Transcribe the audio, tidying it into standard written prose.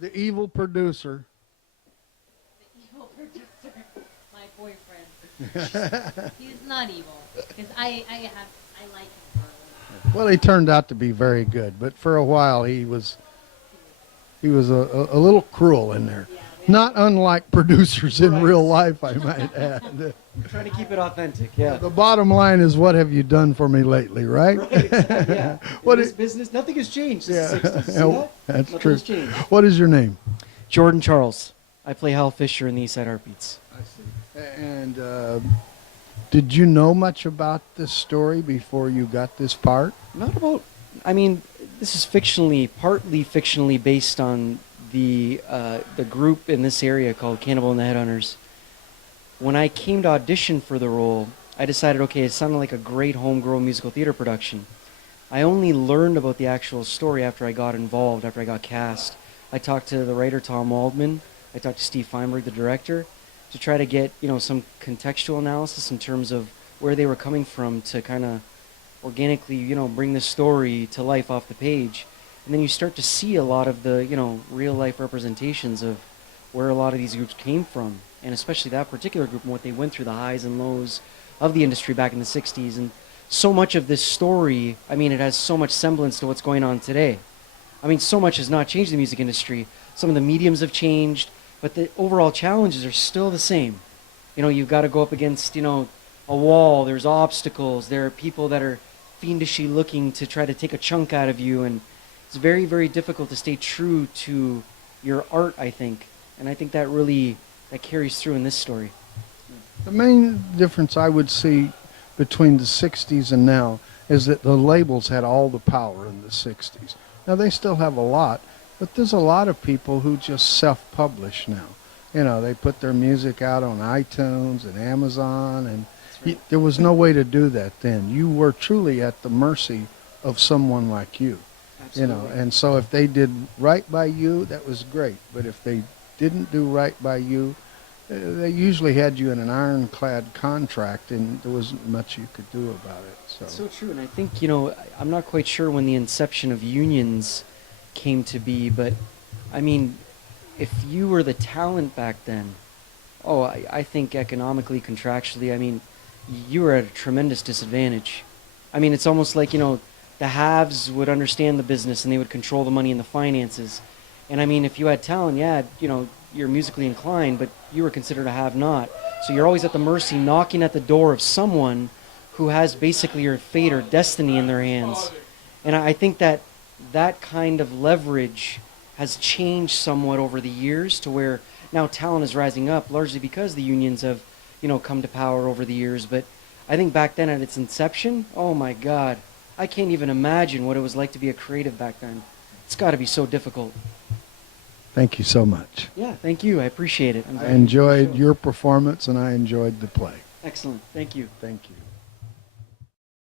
The evil producer. The evil producer, my boyfriend. He's not evil, because I like him for a little. Well, he turned out to be very good, but for a while he was a little cruel in there. Yeah, Not unlike producers in Right. real life, I might add. Trying to keep it authentic, yeah. The bottom line is, what have you done for me lately, right? Right, exactly, yeah. What In this is- business, nothing has changed Yeah, since the 60s. See yeah, that? that's Nothing true. has changed. What is your name? Jordan Charles. I play Hal Fisher in the Eastside Heartbeats. I see. And did you know much about this story before you got this part? Not about, I mean, this is partly fictionally based on the group in this area called Cannibal and the Headhunters. When I came to audition for the role, I decided, okay, it sounded like a great homegrown musical theater production. I only learned about the actual story after I got involved, after I got cast. I talked to the writer, Tom Waldman. I talked to Steve Feinberg, the director, to try to get, some contextual analysis in terms of where they were coming from to kind of organically, bring the story to life off the page. And then you start to see a lot of the, real life representations of where a lot of these groups came from, and especially that particular group and what they went through, the highs and lows of the industry back in the 60s. And so much of this story, I mean, it has so much semblance to what's going on today. I mean, so much has not changed in the music industry. Some of the mediums have changed, but the overall challenges are still the same. You've got to go up against, a wall. There's obstacles. There are people that are fiendishly looking to try to take a chunk out of you, and it's very, very difficult to stay true to your art, I think. And I think that carries through in this story. The main difference I would see between the 60s and now is that the labels had all the power in the 60s. Now, they still have a lot, but there's a lot of people who just self-publish now. They put their music out on iTunes and Amazon, and there was no way to do that then. You were truly at the mercy of someone like you. Absolutely. And so if they did right by you, that was great. But if they didn't do right by you, they usually had you in an ironclad contract, and there wasn't much you could do about it. It's so true, and I think, I'm not quite sure when the inception of unions came to be, but, I mean, if you were the talent back then, I think economically, contractually, I mean, you were at a tremendous disadvantage. I mean, it's almost like, the haves would understand the business, and they would control the money and the finances. And, I mean, if you had talent, you're musically inclined, but you were considered a have-not. So you're always at the mercy, knocking at the door of someone who has basically your fate or destiny in their hands. And I think that kind of leverage has changed somewhat over the years to where now talent is rising up, largely because the unions have, come to power over the years. But I think back then at its inception, oh my God, I can't even imagine what it was like to be a creative back then. It's got to be so difficult. Thank you so much. Yeah, thank you. I appreciate it. I enjoyed your performance, and I enjoyed the play. Excellent. Thank you. Thank you.